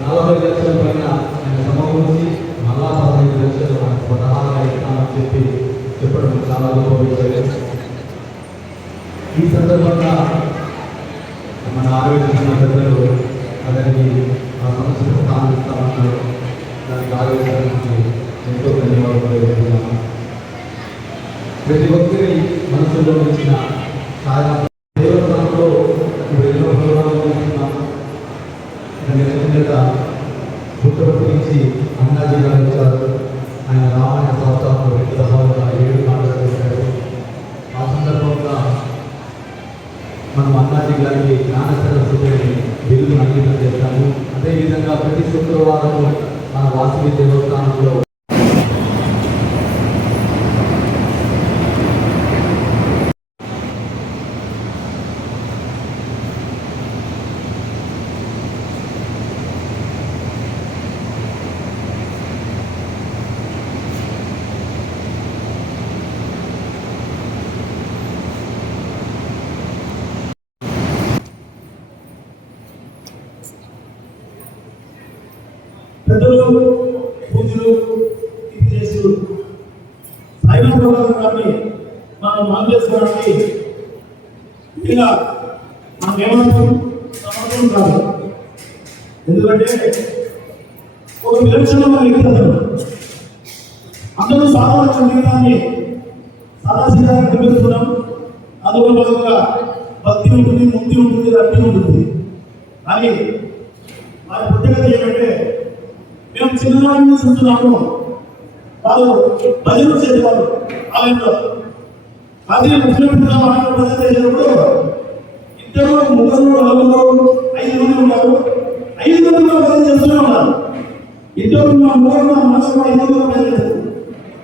నలభై లక్షల పైన సమకూర్చి మళ్ళా పదహైదు లక్షలు మనకు స్వతహాగా ఇస్తామని చెప్పి చెప్పడం చాలా గొప్ప ఈ సందర్భంగా మన ఆరోగ్య పెద్దలు అతనికి ఆ సంస్థకు స్థానం ఇస్తామన్నారు. దానికి ఆరోగ్యానికి ఎంతో ధన్యవాదాలు తెలియజేస్తున్నాను. ప్రతి ఒక్కరి మనసులో వచ్చిన సాధన దేవస్థానంలో ఇప్పుడు ఎన్నో ప్రోగ్రాలు చేస్తున్నాము దాని ముఖ్యంగా పుట్టపర్తి నుంచి అన్నాజీ గారు వచ్చారు ఆయన రామాయణ సంవత్సరంలో రెండు దఫాలుగా ఏడు నాటకాలు చేశారు ఆ సందర్భంగా మనం అన్నాజీ గారికి జ్ఞాన సరస్వతిని బిల్లు అంకితం చేస్తాము. అదేవిధంగా ప్రతి శుక్రవారం మన వాసవి దేవస్థానంలో పెద్దలు పూజలు ఇది చేస్తూ సాయిబాబా గారిని మనం ఆంధ్రదేశానికి ఇలా మనం ఏమాత్రం సమర్థం కాదు. ఎందుకంటే ఒక విలక్షణమైన వ్యక్తి అతను. అందరూ సాధారణ జీవితాన్ని సదాశీలాన్ని నిర్మిస్తున్నాం అందులో భాగంగా భక్తి ఉంటుంది ముక్తి ఉంటుంది రక్తి ఉంటుంది. కానీ వారి ప్రత్యేకత ఏమంటే మేము చిన్ననాటి నుంచి ఉంటున్నాము వారు భజన చేసేవారు. ఆలయంలో అది ముఖ్యమంత్రి భజన చేసినప్పుడు ఇద్దరు ముగ్గురు నలుగురు ఐదు మంది ఉన్నారు. ఐదు మంది పని భజన చేస్తూనే ఉన్నారు. ఇద్దరు మా మూడు మా మనసు ఐదు మంది పని చేస్తారు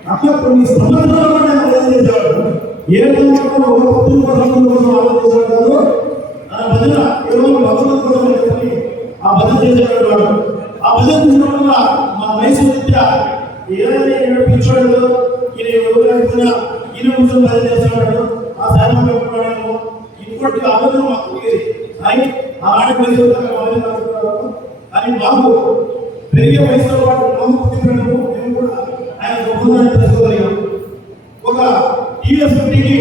అక్కడ కొన్ని సంవత్సరాల పాటు పని భజన ఏ విధంగా ఒక భక్తుల కోసం కోసం ఆలోచించాడు కాదు? ఆ భజన కేవలం భగవంతుడి కోసం చెప్పి ఆ భజన చేసేవాడు వాడు. ఆ భజన చేసిన వల్ల మా వయసు విద్య ఏదైనా ఈయన ఈయన ఎవరు ఈయన కోసం భజన చేస్తున్నాడు ఆ సాయం పెట్టుకున్నాడేమో ఇంకోటి ఆలోచన మాకు ఉండేది కానీ ఆ ఆడ కానీ మాకు పెరిగే వయసులో పాటు మాకు పుట్టినప్పుడు మేము కూడా ఆయన గొప్పదాన్ని తెలుసుకోగలిగాం. ఒక టీవీఎస్ ఫిఫ్టీకి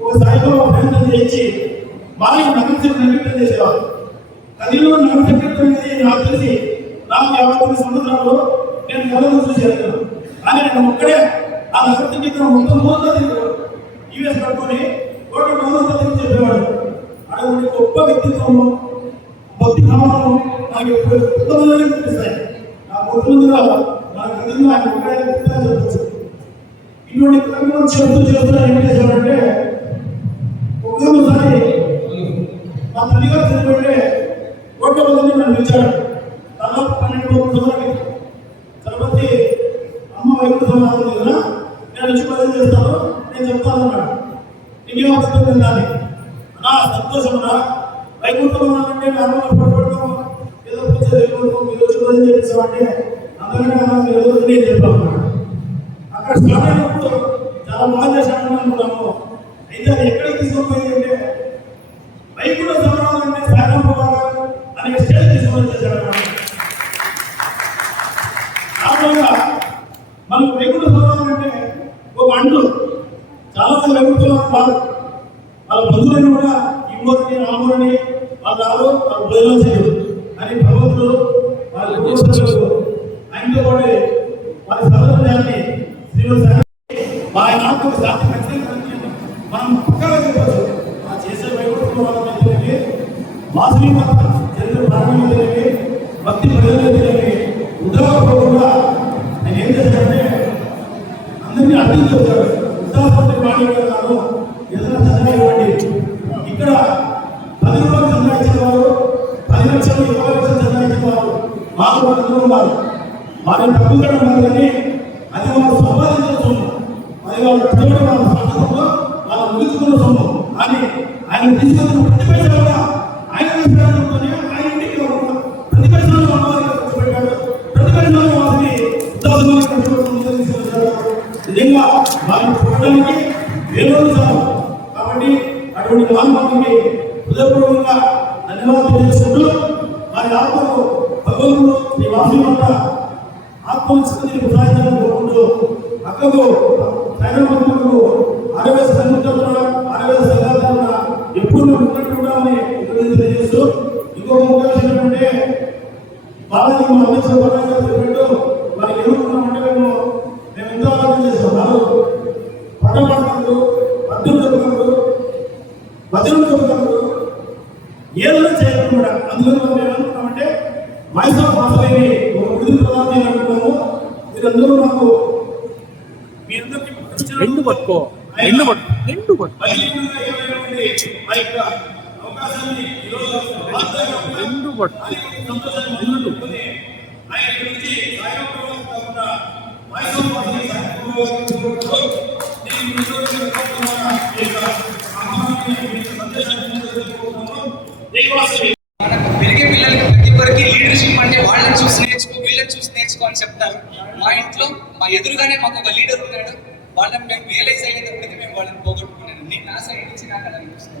ఒక సాయంత్రం ప్రయత్నం చేయించి బాగా నగర నవీకరణ చేసేవారు. కదిలో నగర సెక్రటరీ అనేది నాకు తెలిసి నాకు యాభై తొమ్మిది సంవత్సరాల్లో నేను గతంలో చూశాను కానీ నేను ఒక్కడే ఆ నగర సెక్రటరీ మొత్తం మూడు టీవీఎస్ పట్టుకొని ఒక రోజంతా తిరిగి చెప్పేవాడు అటువంటి గొప్ప వ్యక్తిత్వము భక్తి భావము నాకు ఉత్తమంగా కనిపిస్తాయి నా ఉత్తమంగా నా గతంలో ఆయన ఒక్కడే చెప్పచ్చు. ఇటువంటి కార్యక్రమం చేస్తూ చేస్తూ ఏం చేశారంటే ఒక్కసారి నా తల్లిగారు చనిపోతే రోడ్డు వదిలి నన్ను పిలిచాడు దాదాపు పన్నెండు వందల సంవత్సరాలకి చలపతి అమ్మ వైపు సమాధానం కదా నేను వచ్చి పదవి చేస్తాను నేను చెప్తాను అన్నాడు. నీకేం అర్థం తిందాని నా సంతోషం రా వైకుంఠం అంటే నార్మల్ పడిపోవడం ఏదో పూజ మీరు వచ్చి పదవి అందరికీ మనం ఏదో నేను అక్కడ స్టార్ట్ అయినప్పుడు చాలా బాగా చేశాను అనుకున్నాము అయితే అది ఎక్కడికి తీసుకుపోయింది అంటే వైకుంఠ సమాధానం అంటే అనే స్టేజ్ తీసుకొని చేశాడు అన్నమాట. నార్మల్గా వైకుంఠ సమాధానం ఒక అంటు. చాలా మంది వైకుంఠంలో కాదు వాళ్ళ బంధువులను కూడా ఇంకోరిని రాముడిని వాళ్ళు రారు వాళ్ళు భోజనం చేయరు అని ప్రభుత్వం వాళ్ళ కుటుంబ సభ్యులు ఆయనతో పాటు వారి సహోదరుని శ్రీమతి మా నాకు శాంతి ఖచ్చితంగా మనం పక్కగా చెప్పచ్చు. ఆ చేసే వైకుంఠంలో వాళ్ళ చరిత్ర ప్రారంభం తెలియని భక్తి ప్రజలు తెలియని ఉద్యోగపడకుండా ఆయన ఏం చేశాడంటే అందరినీ అర్థం చేశాడు ఉద్యోగపడి మాట్లాడేవారు ఏదైనా చదివేవాడి ఇక్కడ రూపాయలు సంపాదించేవారు పది లక్షలు ఇరవై లక్షలు సంపాదించేవారు మాకు అందరూ ఉన్నారు. వారి తప్పుగా కానీ అది వాళ్ళు సంపాదించిన సొమ్ము. అది వాళ్ళు కష్టపడి వాళ్ళ సంపాదనలో వాళ్ళు ముగించుకున్న సొమ్ము. కానీ ఆయన ప్రతి కూడా ఆయన ఆయన ఇంటికి ప్రతి ఉద్యోగంగా తీసుకొచ్చాడు నిజంగా వారిని చూడడానికి వేరే చాలు. కాబట్టి అటువంటి ఆత్మశక్తిని ప్రసాదించాలని కోరుకుంటూ అక్కకు సైనికులకు ఆరోగ్య సంఘటన ఎప్పుడు ఉన్నట్టు ఉండాలని తెలియజేస్తూ ఇంకొక ముఖ్య విషయం ఏంటంటే బాలాజీ మా అమిత్ షా చెప్పినట్టు వారికి ఏమనుకున్నామంటే మేము మేము ఎంతో ఆలోచన చేస్తాం వారు పట్టణ పడుతున్నారు పద్యం చెబుతున్నారు భజనలు చెబుతున్నారు ఏదైనా చేయాలన్నమాట అందుకని మనం ఏమనుకున్నామంటే వాయిస్ ఆఫ్ మాసలేని ఒక విడుదల ప్రదానం చేయాలనుకున్నాము మీరందరూ నాకు మీ అందరికీ రెండు పట్టుకో. రెండు పట్టు రెండు పట్టు పట్టు పెరిగే పిల్లలకి ప్రతి ఒక్కరికి లీడర్షిప్ అంటే వాళ్ళని చూసి నేర్చుకో వీళ్ళని చూసి నేర్చుకో అని చెప్తారు. మా ఇంట్లో మా ఎదురుగానే మాకు ఒక లీడర్ ఉన్నాడు. వాళ్ళని మేము రియలైజ్ అయినప్పటికీ మేము వాళ్ళని పోగొట్టుకున్నాను. నేను నా సైడ్ నుంచి నాకు అలా అనిపిస్తుంది.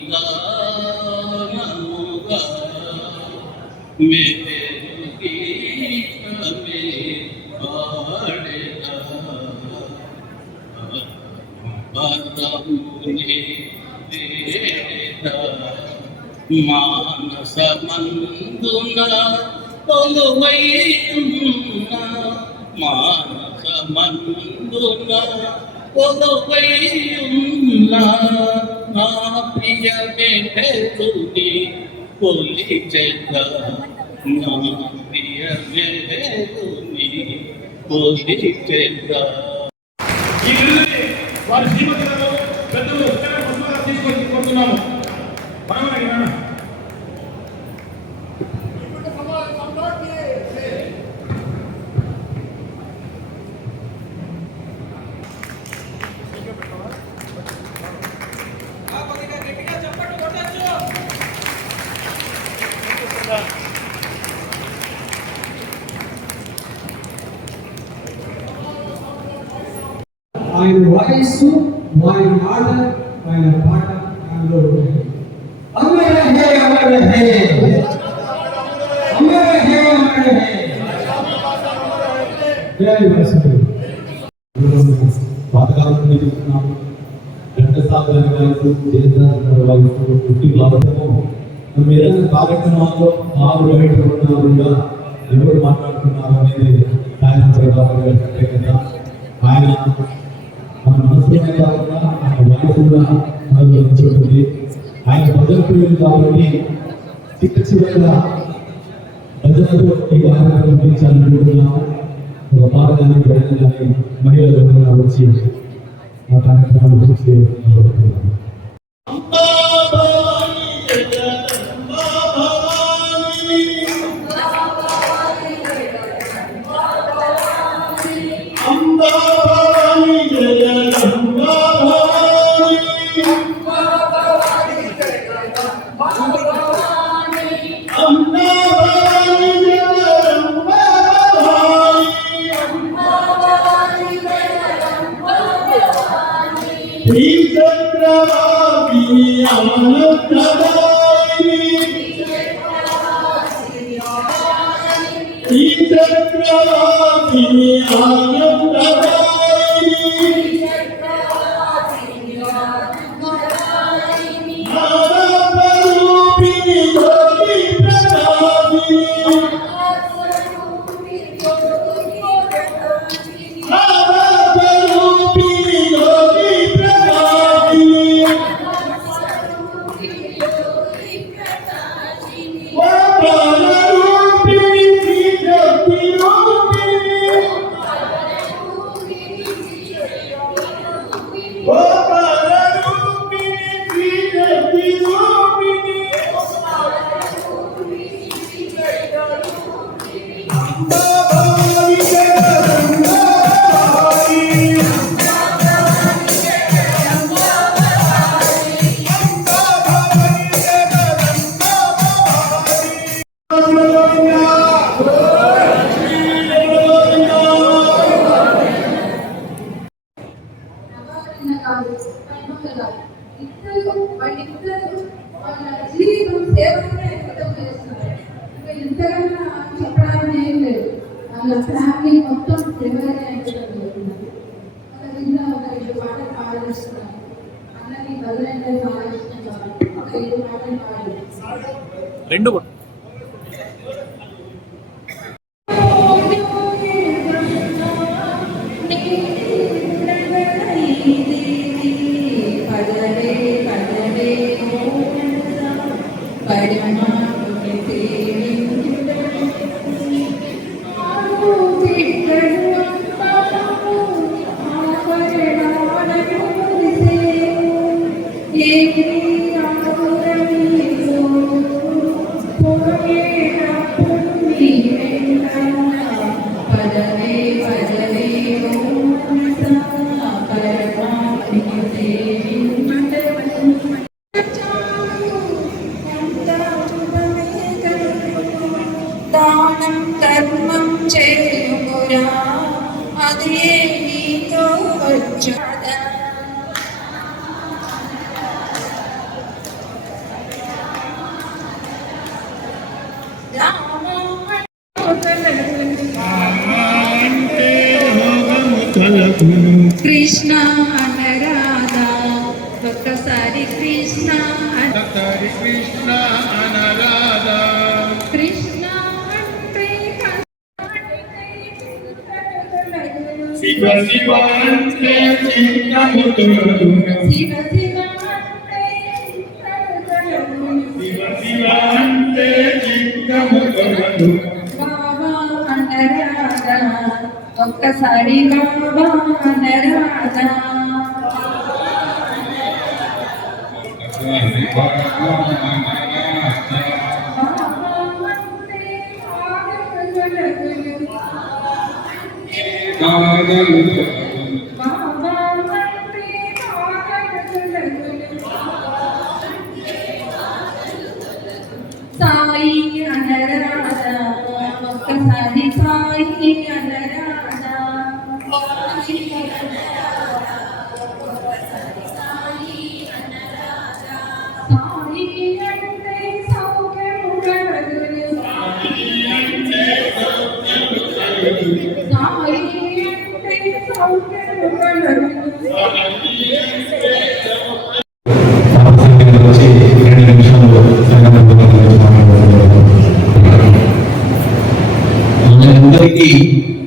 మానసమందున కొలువైయున్న మానసమందున కొలువైయున్న నా ప్రియ వెంకటుని కొలిచెద నా ప్రియ వెంకటుని కొలిచెద ఈ విడుదలని వారి శ్రీమతి గారు పెద్దలు తీసుకొని కోరుతున్నాము మనమని నాన్న ఆయన వాయిస్ ఆయన మాట ఆయన పాట ఆయనలో ఉంటాయి. అమర హే అమర హే అమర హే అమర హే జై వాసుదేవ్. పాతకాలం నుండి చూస్తున్నాం ఘంటసాల గారు చేసిన వాళ్ళు పుట్టి లాభము మనం ఏదైనా కార్యక్రమాల్లో ఆరు బయట ఉన్నా కూడా ఎవరు మాట్లాడుతున్నారు అనేది ఆయన ప్రభావం గారి ప్రత్యేకత ఆయన మన మనసులోనే కాకుండా ఆయన మనకు కూడా ఆయన భద్రపడింది కాబట్టి చిక్క చివరిగా ఈ కార్యక్రమం ముగించాలనుకుంటున్నాము ఒక ప్రజలు మహిళలు వచ్చి ఆ Thank you. ఫ్యామిలీ మొత్తం సేవనే అంకితం చేస్తున్నారు. ఒక ఒక ఐదు పాటలు పాడేస్తున్నారు. అన్నకి బదులైన ఒక ఐదు పాటలు పాడారు. రెండు శివ శివ అంటే చిత్తముతోడు శివ శివ అంటే శివ శివ అంటే బాబా ఒక్కసారి బాబా అనరాధా బాబా అంటే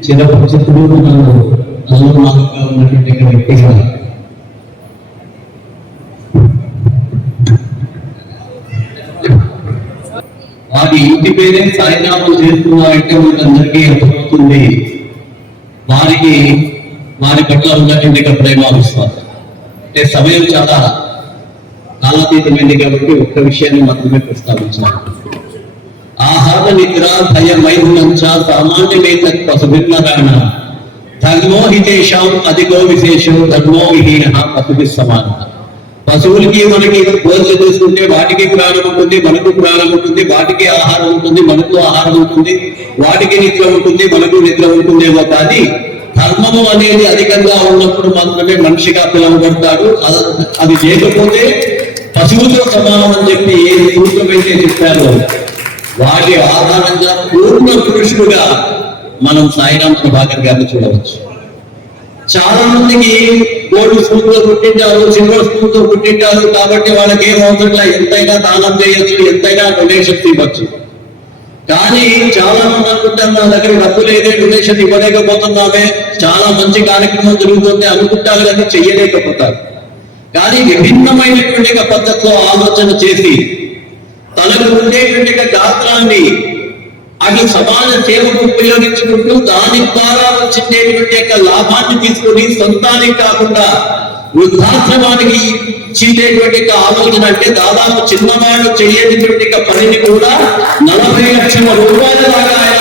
చిరపరిచితుడు మనకు అనుమానంగా ఉన్నటువంటి వ్యక్తిగా వారి ఇంటి పేరే సాయినామం చేస్తున్నారంటే మనందరికీ అర్థమవుతుంది. వారికి వారి పట్ల ఉన్నటువంటి ప్రేమ విశ్వాసం అంటే సమయం చాలా కాలాతీతమైంది కాబట్టి ఒక్క విషయాన్ని మాత్రమే ప్రస్తావించాను ఆహార నిద్ర భయ మైథునంచ సామాన్యమేత పశుభిన్నరాణ ధర్మో హితేషాం అధికో విశేషం ధర్మో విహీన పశుభి సమాన. పశువులకి మనకి భోజనం చేసుకుంటే వాటికి ప్రాణం ఉంటుంది మనకు ప్రాణం ఉంటుంది వాటికి ఆహారం ఉంటుంది మనకు ఆహారం ఉంటుంది వాటికి నిద్ర ఉంటుంది మనకు నిద్ర ఉంటుందేమో కానీ ధర్మము అనేది అధికంగా ఉన్నప్పుడు మాత్రమే మనిషిగా పిలువబడతాడు. అది లేకపోతే పశువుతో సమానం అని చెప్పి ఏ సూత్రమైతే చెప్పారో వాటి ఆధారంగా పూర్ణ పురుషుడుగా మనం సాయిరామ్ ప్రభాకర్ గారిని చూడవచ్చు. చాలా మందికి గోల్డ్ స్కూల్తో పుట్టింటారు సిల్వర్ స్కూల్తో పుట్టింటారు కాబట్టి వాళ్ళకి ఏం అవసరం ఎంతైనా దానం చేయొచ్చు ఎంతైనా డొనేషన్స్ ఇవ్వచ్చు. కానీ చాలా మంది అనుకుంటారు నా దగ్గర డబ్బు లేదే డొనేషన్ ఇవ్వలేకపోతున్నామే చాలా మంచి కార్యక్రమం జరుగుతుంది అనుకుంటారు కానీ చెయ్యలేకపోతారు కానీ విభిన్నమైనటువంటి పద్ధతిలో ఆలోచన చేసి తనకు ఉండేటువంటి గాత్రాన్ని అది సమాజ సేవకు ఉపయోగించుకుంటూ దాని ద్వారా వచ్చినటువంటి యొక్క లాభాన్ని తీసుకొని సొంతానికి కాకుండా వృద్ధాశ్రమానికి ఇచ్చేటువంటి యొక్క ఆలోచన అంటే దాదాపు చిన్నవాళ్ళు చేయనటువంటి యొక్క పనిని కూడా నలభై లక్షల రూపాయల దాకా ఆయన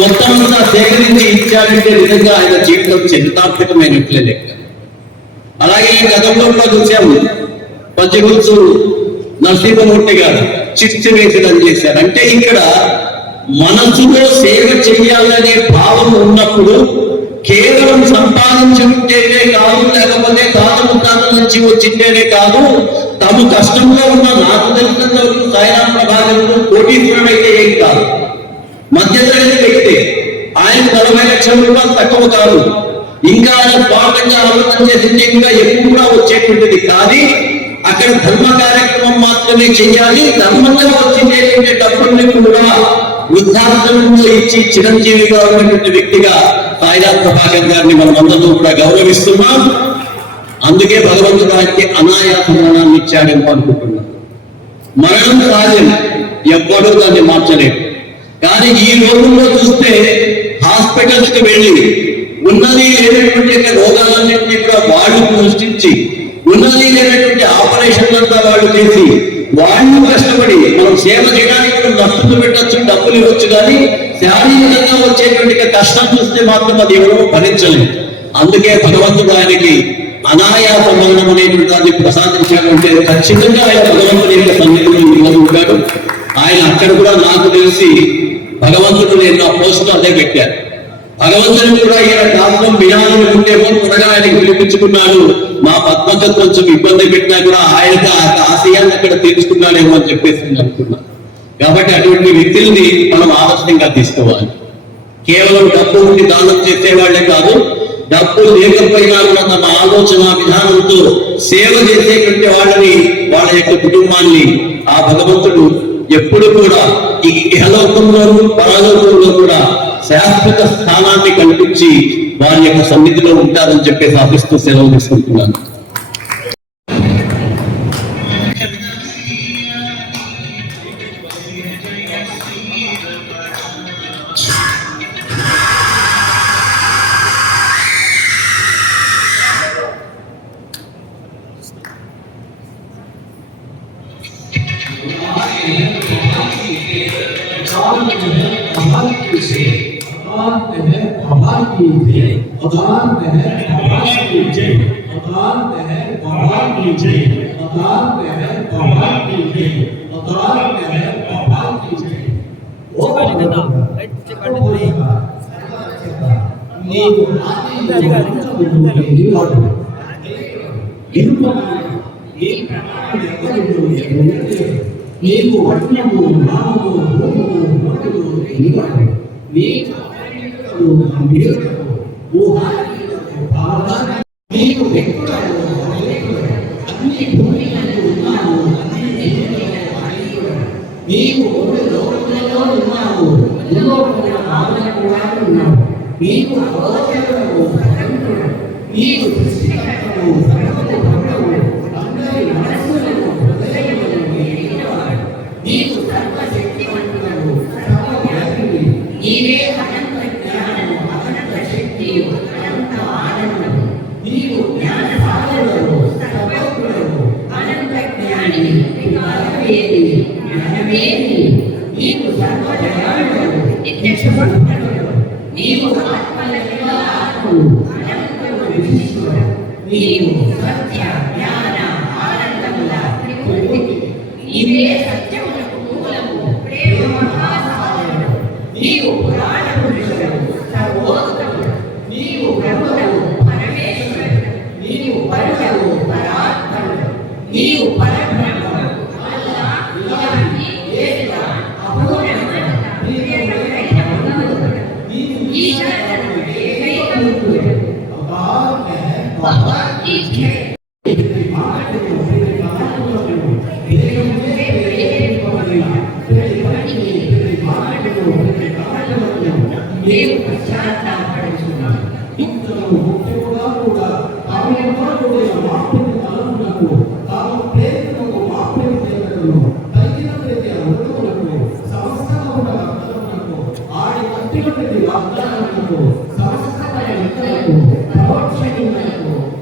మొత్తం అంతా సేకరించి ఇచ్చాడంటే నిజంగా ఆయన జీవితం చరితార్థకమైనట్లే లెక్క. అలాగే ఈ గతంలో కూడా చూసాము పంచగుల్సు నరసింహమూర్తి గారు చిట్టు వేసి చేశారు. అంటే ఇక్కడ మనసులో సేవ చేయాలనే భావం ఉన్నప్పుడు కేవలం సంపాదించుకుంటేనే కాదు లేకపోతే తాత ముత్తాతల నుంచి వచ్చిందేనే కాదు తమ కష్టంలో ఉన్న నాకు తెలిసిన వరకు సాయిరాం ప్రభాకరుడు కోటీశ్వరుడైతే ఏం కాదు. మధ్యతరగతి వ్యక్తి ఆయన నలభై లక్షల రూపాయలు తక్కువ కాదు. ఇంకా ఆయన స్వార్థంగా ఆలోచన చేసింది ఇంకా ఎక్కువ కూడా వచ్చేటువంటిది. కానీ అక్కడ ధర్మ కార్యక్రమం మాత్రమే చేయాలి ధర్మంగా వచ్చిందేటువంటి డబ్బుల్ని కూడా వృద్ధాశ్రమంలో ఇచ్చి చిరంజీవిగా ఉన్నటువంటి వ్యక్తిగా సాయిరాం ప్రభాకర్ గారిని మనం అందరూ కూడా గౌరవిస్తున్నాం. అందుకే భగవంతుడు ఆయనకి అనాయాస మరణాన్ని ఇచ్చాడేమో అనుకుంటున్నాం. మరణం సహజం ఎవ్వడూ దాన్ని మార్చలేడు కానీ ఈ రోజుల్లో చూస్తే హాస్పిటల్స్కి వెళ్ళి ఉన్నది లేనటువంటి రోగాలన్నింటినీ కూడా వాళ్ళు సృష్టించి ఉన్నది లేనటువంటి ఆపరేషన్లంతా వాళ్ళు చేసి వాళ్ళు కష్టపడి మనం సేవ చేయడానికి కూడా నష్టం పెట్టచ్చు డబ్బులు ఇవ్వచ్చు కానీ శారీరకంగా వచ్చేటువంటి కష్టం చూస్తే మాత్రం అది ఎవరో భరించలేదు. అందుకే భగవంతుడు ఆయనకి అనాయాస మరణం అనేటువంటి దాన్ని ప్రసాదించాడు అంటే ఖచ్చితంగా ఆయన భగవంతుని యొక్క సన్నిధిలో నిలబడ్డాడు ఉంటాడు. ఆయన అక్కడ కూడా నాకు తెలిసి భగవంతుడు నేను నా పోస్ట్ అదే పెట్టారు. భగవంతుని కూడా ఈయన కాపురం వినాలని ఉంటేమో త్వరగా ఆయనకి పిలిపించుకున్నాడు మా పద్మక కొంచెం ఇబ్బంది పెట్టినా కూడా ఆయనకి ఆశయాన్ని అక్కడ తీర్చుకున్నాడేమో అని చెప్పేసి నేను అనుకున్నా. కాబట్టి అటువంటి వ్యక్తుల్ని మనం ఆదర్శంగా తీసుకోవాలి. కేవలం డబ్బు ఉండి దానం చేసేవాళ్ళే కాదు డబ్బు లేకపోయినా కూడా తమ ఆలోచన విధానంతో సేవ చేసేటువంటి వాళ్ళని వాళ్ళ యొక్క కుటుంబాన్ని ఆ భగవంతుడు ఎప్పుడు కూడా ఈ ఇహలోకంలోను పరలోకంలో కూడా శాశ్వత స్థానాన్ని కల్పించి వారి యొక్క సన్నిధిలో ఉంటారని చెప్పేసి ఆశిస్తూ సెలవు తీసుకుంటున్నాను. की जय अवतार में है भगवान की जय अवतार में है भगवान की जय वो बोलेगा वो बोलेगा ನೀವು ನೀವು ವರ್ಣವು ನಾಮವು ಭೂಮವು ಹೊರಟು ನೀವು ನೀವು ಊಹಾರ mil para.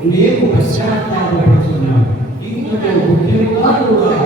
ప్రవచనములకు మేము పశ్చాత్తాపడుచున్నాం ఇందులో ముఖ్యముగా కూడా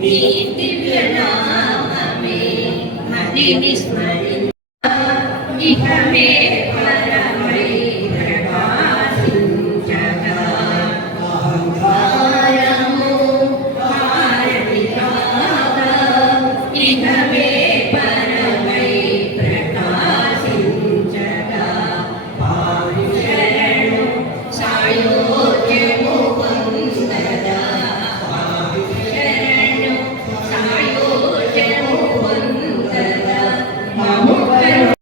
నీ దివ్యనామమే. మదిని స్మరించు ఇక మే